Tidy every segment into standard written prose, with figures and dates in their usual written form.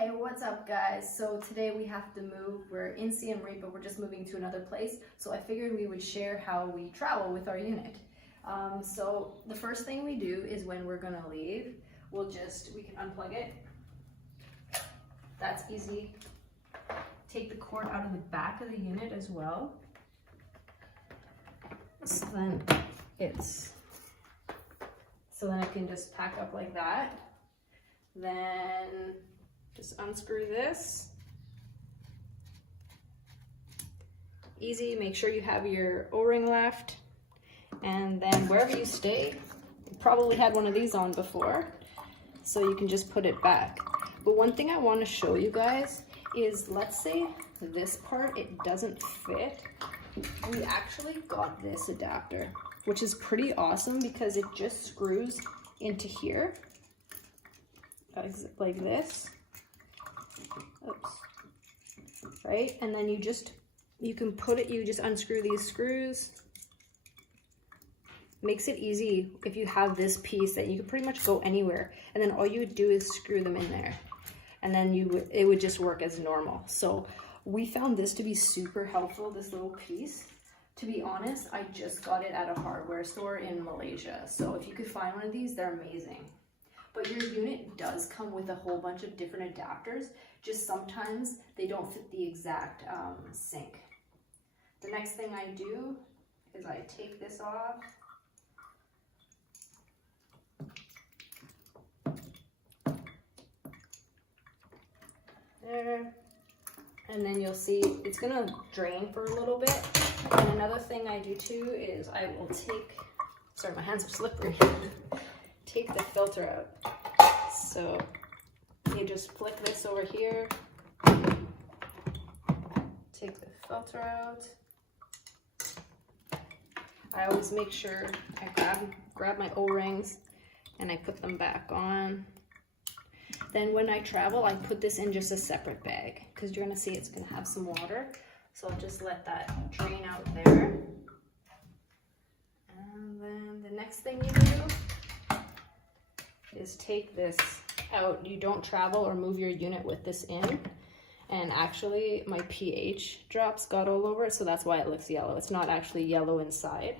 Hey, what's up guys? So today we have to move. We're in Siem Reap, but we're just moving to another place. So I figured we would share how we travel with our unit. So the first thing we do is when we're gonna leave, we can unplug it. That's easy. Take the cord out of the back of the unit as well. So then it can just pack up like that. Then just unscrew this. Easy, make sure you have your O-ring left. And then wherever you stay, you probably had one of these on before, so you can just put it back. But one thing I want to show you guys is, let's say this part, it doesn't fit. We actually got this adapter, which is pretty awesome because it just screws into here, like this. Oops. Right? And then you just unscrew these screws. Makes it easy if you have this piece that you can pretty much go anywhere, and then all you would do is screw them in there, and then it would just work as normal. So we found this to be super helpful, this little piece. To be honest, I just got it at a hardware store in Malaysia, so if you could find one of these, they're amazing. But your unit does come with a whole bunch of different adapters, just sometimes they don't fit the exact sink. The next thing I do is I take this off. There. And then you'll see it's gonna drain for a little bit. And another thing I do too is I will sorry, my hands are slippery. Take the filter out. So you just flick this over here, take the filter out. I always make sure I grab my O-rings and I put them back on. Then when I travel, I put this in just a separate bag because you're gonna see it's gonna have some water. So I'll just let that drain out there. And then the next thing you do is take this out. You don't travel or move your unit with this in. And actually my pH drops got all over it, so that's why it looks yellow. It's not actually yellow inside.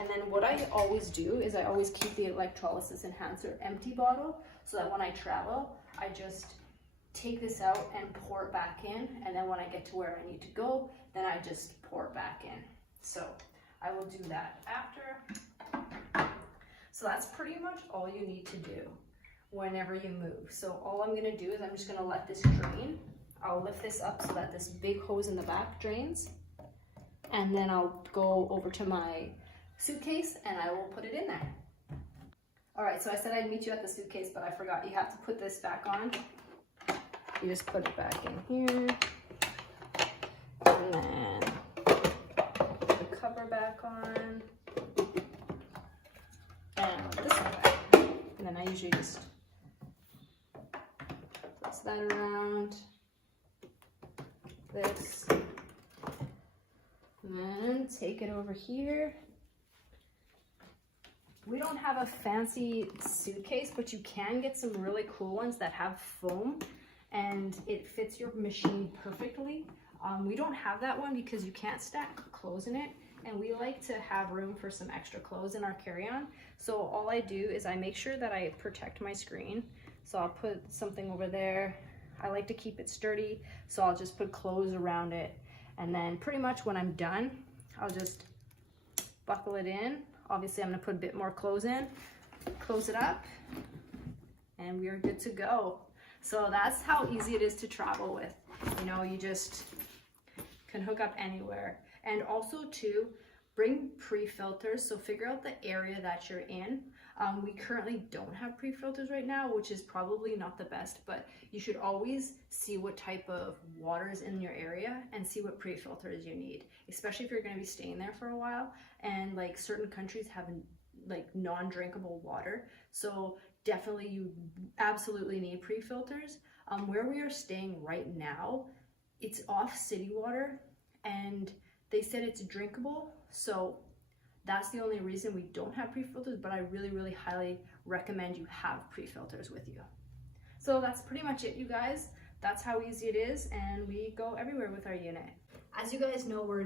And then what I always do is I always keep the electrolysis enhancer empty bottle, so that when I travel, I just take this out and pour it back in. And then when I get to where I need to go, then I just pour it back in. So I will do that after. So that's pretty much all you need to do whenever you move. So all I'm gonna do is I'm just gonna let this drain. I'll lift this up so that this big hose in the back drains. And then I'll go over to my suitcase and I will put it in there. All right, so I said I'd meet you at the suitcase, but I forgot. You have to put this back on. You just put it back in here. And then put the cover back on. And this one back. And then I usually just place that around this. And then take it over here. We don't have a fancy suitcase, but you can get some really cool ones that have foam and it fits your machine perfectly. We don't have that one because you can't stack clothes in it, and we like to have room for some extra clothes in our carry-on. So all I do is I make sure that I protect my screen. So I'll put something over there. I like to keep it sturdy, so I'll just put clothes around it. And then pretty much when I'm done, I'll just buckle it in. Obviously, I'm gonna put a bit more clothes in, close it up, and we are good to go. So that's how easy it is to travel with. You know, you just can hook up anywhere. And also too, bring pre-filters, so figure out the area that you're in. We currently don't have pre-filters right now, which is probably not the best, but you should always see what type of water is in your area and see what pre-filters you need, especially if you're gonna be staying there for a while. And like certain countries have like non-drinkable water, so definitely you absolutely need pre-filters. Where we are staying right now, it's off city water and they said it's drinkable, so that's the only reason we don't have pre-filters, but I really, really highly recommend you have pre-filters with you. So that's pretty much it, you guys. That's how easy it is, and we go everywhere with our unit. As you guys know, we're